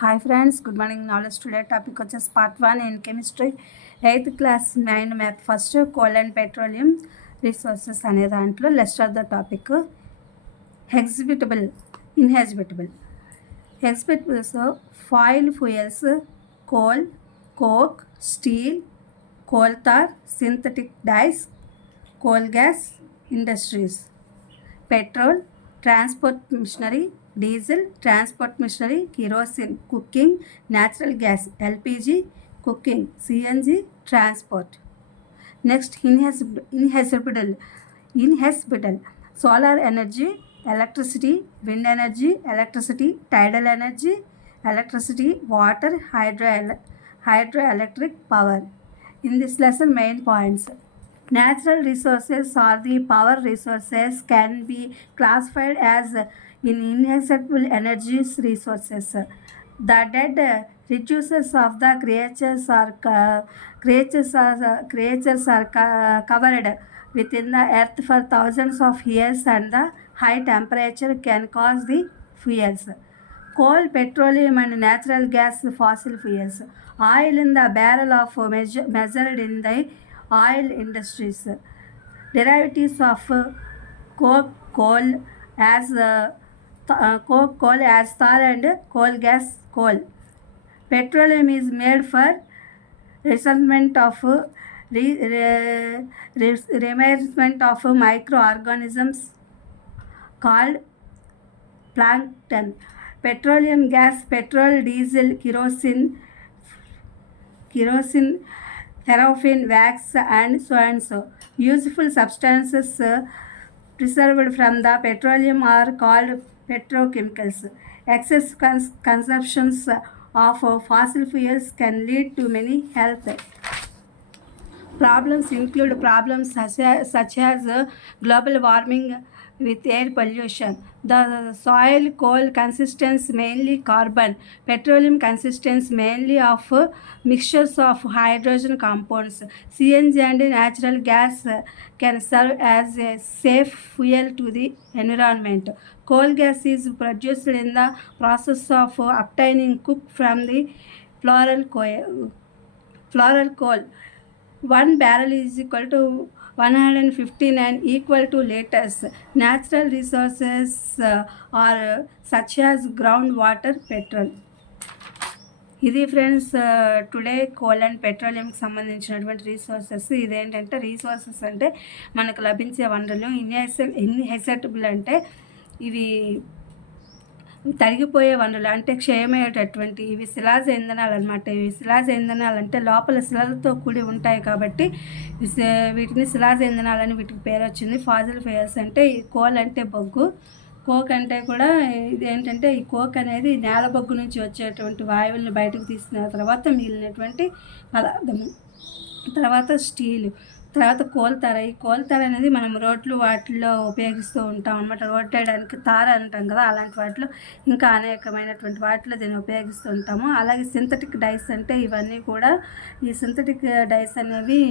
Hi friends, good morning. Knowledge today topic వచ్చేసి part 1 in chemistry 8th class mind math first coal and petroleum resources అనే దాంట్లో let's start the topic. Exhibitable, inhabitable. Exhibitables fossil fuels, coal, coke, steel, coal tar, synthetic dyes, coal gas, industries. Petrol, transport machinery, diesel, transport machinery, kerosene, cooking, natural gas, LPG, cooking, CNG, transport. Next, inhabitable, solar energy, electricity, wind energy, electricity, tidal energy, electricity, water, hydroelectric power. In this lesson, main points. Natural resources or the power resources can be classified as inhabitable energy resources. The dead resources of the creatures are covered within the earth for thousands of years, and the high temperature can cause the fuels. Coal, petroleum, and natural gas, fossil fuels. Oil in the barrel of measured in the oil industries. Derivatives of coal as tar and coal gas coal. Petroleum is made for researchment of rearrangement of microorganisms called plankton. Petroleum gas, petrol, diesel, kerosene, paraffin, wax, and so. Useful substances preserved from the petroleum are called petrochemicals. Excess consumptions of fossil fuels can lead to many health problems. Include problems such as global warming with air pollution. The soil coal consists mainly carbon. Petroleum consists mainly of mixtures of hydrogen compounds. CNG and natural gas can serve as a safe fuel to the environment. Coal gas is produced in the process of obtaining coke from the floral coal. 1 barrel is equal to 159 equal to liters. Natural resources are such as groundwater, petrol. ఇది friends today coal and పెట్రోలియంకి సంబంధించినటువంటి resources. ఇదేంటంటే resources అంటే మనకు లభించే వనరులు. ఇన్హెసెటబుల్ అంటే ఇవి తరిగిపోయే వనరులు, అంటే క్షయమయ్యేటటువంటి ఇవి శిలాజ ఇంధనాలు అనమాట. ఇవి శిలాజ ఇంధనాలు అంటే లోపల శిలలతో కూడి ఉంటాయి కాబట్టి వీటిని శిలాజ ఇంధనాలని వీటికి పేరు వచ్చింది. ఫాజిల్ ఫైర్స్ అంటే ఈ కోల్ అంటే బొగ్గు, కోక్ అంటే కూడా ఇదేంటంటే ఈ కోక్ అనేది నేల బొగ్గు నుంచి వచ్చేటువంటి వాయువులను బయటకు తీసిన తర్వాత మిగిలినటువంటి పదార్థము. తర్వాత స్టీలు, తర్వాత కోల్తార. ఈ కోల్తార అనేది మనం రోడ్లు వాటిల్లో ఉపయోగిస్తూ ఉంటాం అనమాట. రోడ్ వేయడానికి తార అంటాం కదా, అలాంటి వాటిలో ఇంకా అనేకమైనటువంటి వాటిలో దీన్ని ఉపయోగిస్తూ ఉంటాము. అలాగే సింథటిక్ డైస్ అంటే ఇవన్నీ కూడా ఈ సింథటిక్ డైస్ అనేవి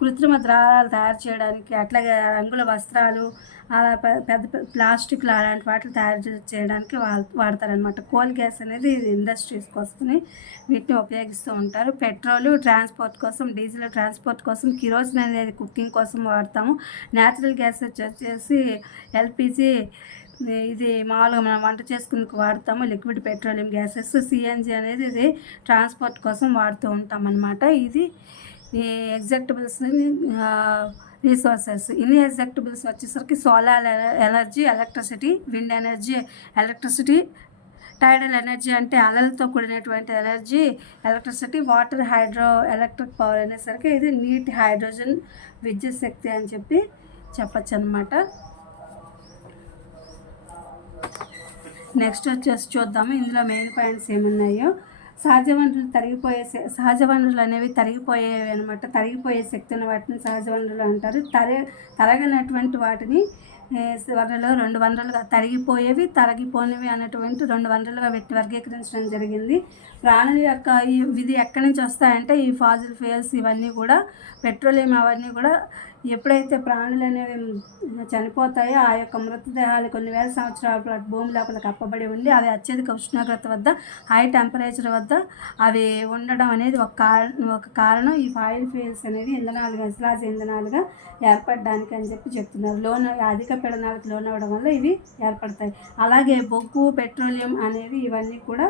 కృత్రిమ ద్రావణాలు తయారు చేయడానికి, అట్లాగే రంగుల వస్త్రాలు, అలా పెద్ద ప్లాస్టిక్లు అలాంటి వాటిని తయారు చేయడానికి వాడతారనమాట. కోల్ గ్యాస్ అనేది ఇండస్ట్రీస్ కోసం వీటిని ఉపయోగిస్తూ ఉంటారు. పెట్రోలు ట్రాన్స్పోర్ట్ కోసం, డీజిల్ ట్రాన్స్పోర్ట్ కోసం, కిరోసిన్ అనేది కుకింగ్ కోసం వాడతాము. న్యాచురల్ గ్యాస్ వచ్చేసి ఎల్పిజి, ఇది మామూలుగా మనం వంట చేసుకునేందుకు వాడతాము. Liquid petroleum gases. సిఎన్జి అనేది ఇది ట్రాన్స్పోర్ట్ కోసం వాడుతూ ఉంటాం అన్నమాట. ఇది ఈ ఎగ్జాక్టబుల్స్ రీసోర్సెస్. ఇన్ఎగ్జాక్టబుల్స్ వచ్చేసరికి solar energy, electricity, wind energy, electricity, టైడల్ energy అంటే అలలతో కూడినటువంటి energy, electricity, water, hydro electric power అనేసరికి ఇది నీటి, హైడ్రోజన్, విద్యుత్ శక్తి అని చెప్పచ్చు అనమాట. నెక్స్ట్ వచ్చేసి చూద్దాము ఇందులో మెయిన్ పాయింట్స్ ఏమున్నాయో. సహజ వనరులు అనేవి తరిగిపోయేవి అనమాట. తరిగిపోయే శక్తి ఉన్న వాటిని సహజ వనరులు అంటారు. తరగనటువంటి వాటిని వనరులు 2 వనరులుగా తరిగిపోయేవి, తరిగిపోనివి అనేటువంటి 2 వనరులుగా వర్గీకరించడం జరిగింది. ప్రాణుల యొక్క ఇది ఎక్కడి నుంచి వస్తాయంటే ఈ ఫాజిల్ ఫ్యూయల్స్ ఇవన్నీ కూడా పెట్రోలియం అవన్నీ కూడా ఎప్పుడైతే ప్రాణులు అనేవి చనిపోతాయో ఆ యొక్క మృతదేహాలు కొన్ని వేల సంవత్సరాల పాటు భూమి లోపల కప్పబడి ఉండి అవి అత్యధిక ఉష్ణోగ్రత వద్ద హై టెంపరేచర్ వద్ద అవి ఉండడం అనేది ఒక కారణం ఈ ఫాయిల్ ఫ్యూయల్స్ అనేవి ఇంధనాలుగా శిలాజ ఇంధనాలుగా ఏర్పడడానికి అని చెప్తున్నారు. అధిక పీడనాలకు లోనవడం వల్ల ఇవి ఏర్పడతాయి. అలాగే బొగ్గు, పెట్రోలియం అనేవి ఇవన్నీ కూడా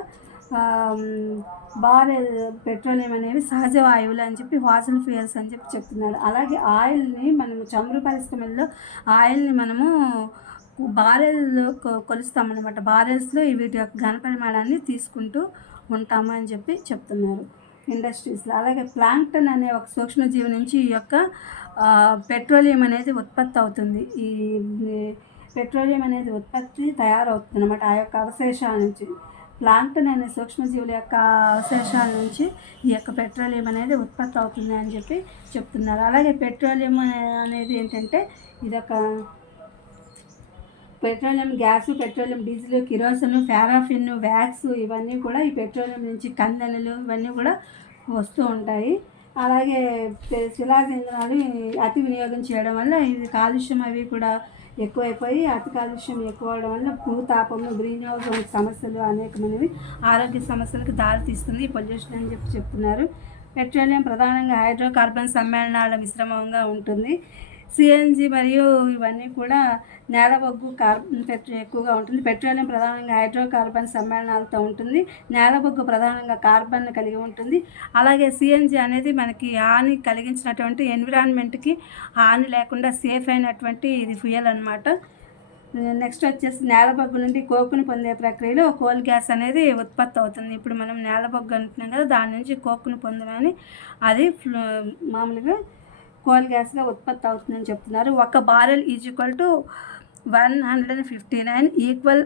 పెట్రోలియం అనేవి సహజ వాయువులు అని చెప్పి ఫాసిల్ ఫ్యూయల్స్ అని చెప్తున్నారు. అలాగే ఆయిల్ని మనము చమురు పరిశ్రమల్లో ఆయిల్ని మనము బారెల్లో కొలుస్తామన్నమాట. బారెల్స్లో వీటి యొక్క ఘన పరిమాణాన్ని తీసుకుంటూ ఉంటాము అని చెప్తున్నారు ఇండస్ట్రీస్లో. అలాగే ప్లాంక్టన్ అనే ఒక సూక్ష్మజీవి నుంచి ఈ యొక్క పెట్రోలియం అనేది ఉత్పత్తి అవుతుంది. ఈ పెట్రోలియం అనేది తయారవుతుంది అన్నమాట ఆ యొక్క అవశేషాల నుంచి. ప్లాంక్టన్ అనే సూక్ష్మజీవుల యొక్క అవశేషాల నుంచి ఈ యొక్క పెట్రోలియం అనేది ఉత్పత్తి అవుతుంది అని చెప్తున్నారు. అలాగే పెట్రోలియం అనేది ఏంటంటే ఇదొక petroleum gas, petroleum diesel, kerosene, paraffin, wax ఇవన్నీ కూడా ఈ పెట్రోలియం నుంచి కందెనలు ఇవన్నీ కూడా వస్తూ ఉంటాయి. అలాగే శిలాజ ఇంధనాలు అతి వినియోగం చేయడం వల్ల ఇది కాలుష్యం అవి కూడా ఎక్కువైపోయి అతి కాలుష్యం ఎక్కువ అవడం వల్ల భూతాపము, గ్రీన్ హౌస్ సమస్యలు అనేకమైనవి ఆరోగ్య సమస్యలకు దారితీస్తుంది ఈ పొల్యూషన్ అని చెప్తున్నారు. పెట్రోలియం ప్రధానంగా హైడ్రోకార్బన్ సమ్మేళనాల మిశ్రమంగా ఉంటుంది. సిఎన్జి మరియు ఇవన్నీ కూడా నేలబొగ్గు ఎక్కువగా ఉంటుంది. పెట్రోలియం ప్రధానంగా హైడ్రోకార్బన్ సమ్మేళనాలతో ఉంటుంది. నేలబొగ్గు ప్రధానంగా కార్బన్ కలిగి ఉంటుంది. అలాగే సిఎన్జి అనేది మనకి హాని కలిగించినటువంటి ఎన్విరాన్మెంట్కి హాని లేకుండా సేఫ్ అయినటువంటి ఇది ఫ్యూయల్ అనమాట. నెక్స్ట్ వచ్చేసి నేలబొగ్గు నుండి కోకును పొందే ప్రక్రియలో కోల్ గ్యాస్ అనేది ఉత్పత్తి అవుతుంది. ఇప్పుడు మనం నేలబొగ్గు అంటున్నాం కదా, దాని నుంచి కోకును పొందగానే అది మామూలుగా కోల్ గ్యాస్గా ఉత్పత్తి అవుతుందని చెప్తున్నారు. 1 barrel is equal to 159 equal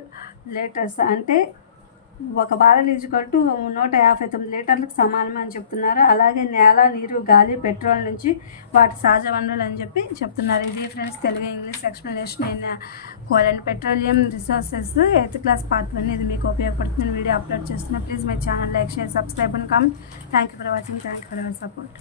litres. అంటే 1 బారెల్ ఈజ్ ఈక్వల్ టు 159 లీటర్లకు సమానం అని చెప్తున్నారు. అలాగే నేల, నీరు, గాలి, పెట్రోల్ నుంచి వాటి సహజ వనరులు అని చెప్తున్నారు. ఇది ఫ్రెండ్స్ తెలుగు ఇంగ్లీష్ ఎక్స్ప్లెనేషన్ అయిన coal and petroleum resources 8th class part 1 ఇది మీకు ఉపయోగపడుతుంది. వీడియో అప్లోడ్ చేస్తున్నా. Please my channel like, share, subscribe and comment. Thank you for watching. Thank you for your support.